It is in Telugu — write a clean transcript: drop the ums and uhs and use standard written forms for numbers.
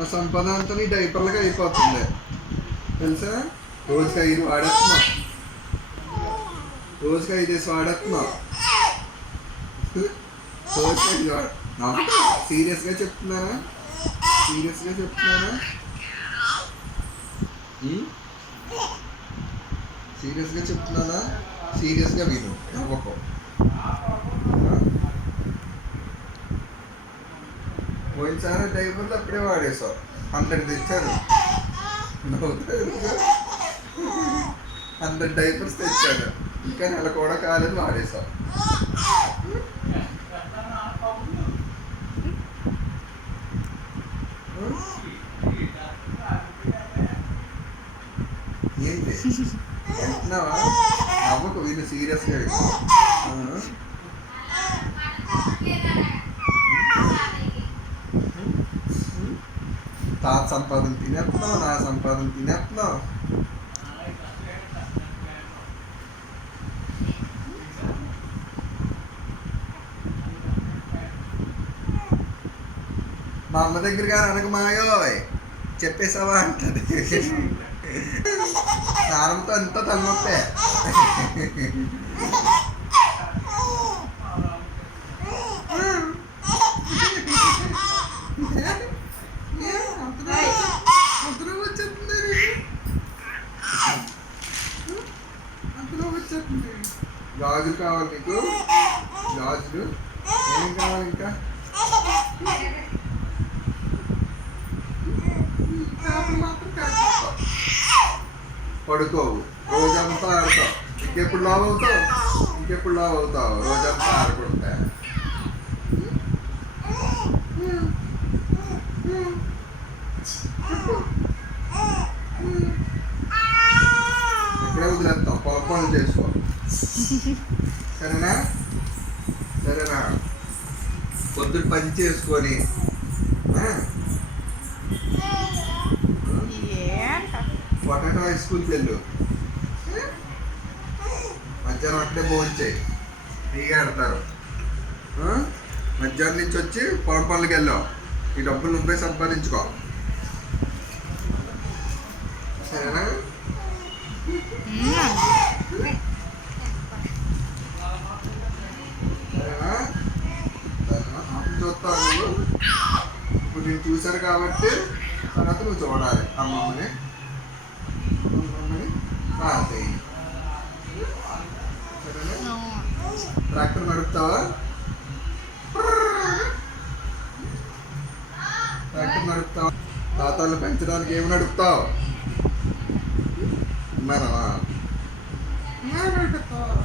ఆ సంపద అంతా నీ డైపర్లకి అయిపోతుంది తెలుసా. రోజుకి 5 వాడేస్తున్నావు, రోజుకి 5 వాడేస్తున్నావు, రోజుకి 5 వాడు. సీరియస్గా చెప్తున్నానా, సీరియస్గా చెప్తున్నానా, సీరియస్గా చెప్తున్నానా, సీరియస్గా విను నవ్వకో. పోయినసారి డైపర్లు అప్పుడే వాడేసావు, 100 తెచ్చాను, 100 డైపర్స్ తెచ్చాను, ఇంకా నెల కూడా కాలేదు వాడేసావు. ఏంటి వెళ్తున్నావా, నవ్వకు, వీళ్ళు సీరియస్గా తాత సంపాదన తినేస్తున్నావు, నా సంపాదన తినేస్తున్నావు. మా అమ్మ దగ్గర గారు అనకమాయో చెప్పేసావా అంటది. స్నానంతో అంతా తలనొప్పే. గాజులు కావాలి నీకు, గాజులు ఏం కావాలి ఇంకా, పడుకోవు, రోజంతా ఆడతావు, ఇంకెప్పుడు లావ్ అవుతావు, ఇంకెప్పుడు లావ్ అవుతావు, రోజంతా ఆడుకుంటా. ఇక్కడే వదిలేస్తాం, పొలం పనులు చేసుకో, సరేనా, సరేనా. పొద్దున్న పని చేసుకొని పొటాటో హై స్కూల్కి వెళ్ళు, మధ్యాహ్నం అక్కడే భోంచేయి, ఫ్రీగా ఆడతారు. మధ్యాహ్నం నుంచి వచ్చి పొలం పనులకి వెళ్ళావు, ఈ డబ్బులు నువ్వే సంపాదించుకో, సరేనా. సరేనా, చూస్తావు నువ్వు, ఇప్పుడు నేను చూశాను కాబట్టి తర్వాత నువ్వు చూడాలి అమ్మమ్మని, ట్రాక్టర్ నడుపుతావా, ట్రాక్టర్ నడుపుతావా, తాతాళ్ళు పెంచడానికి ఏమి నడుపుతావు, విమానమా, నడుపుతావు.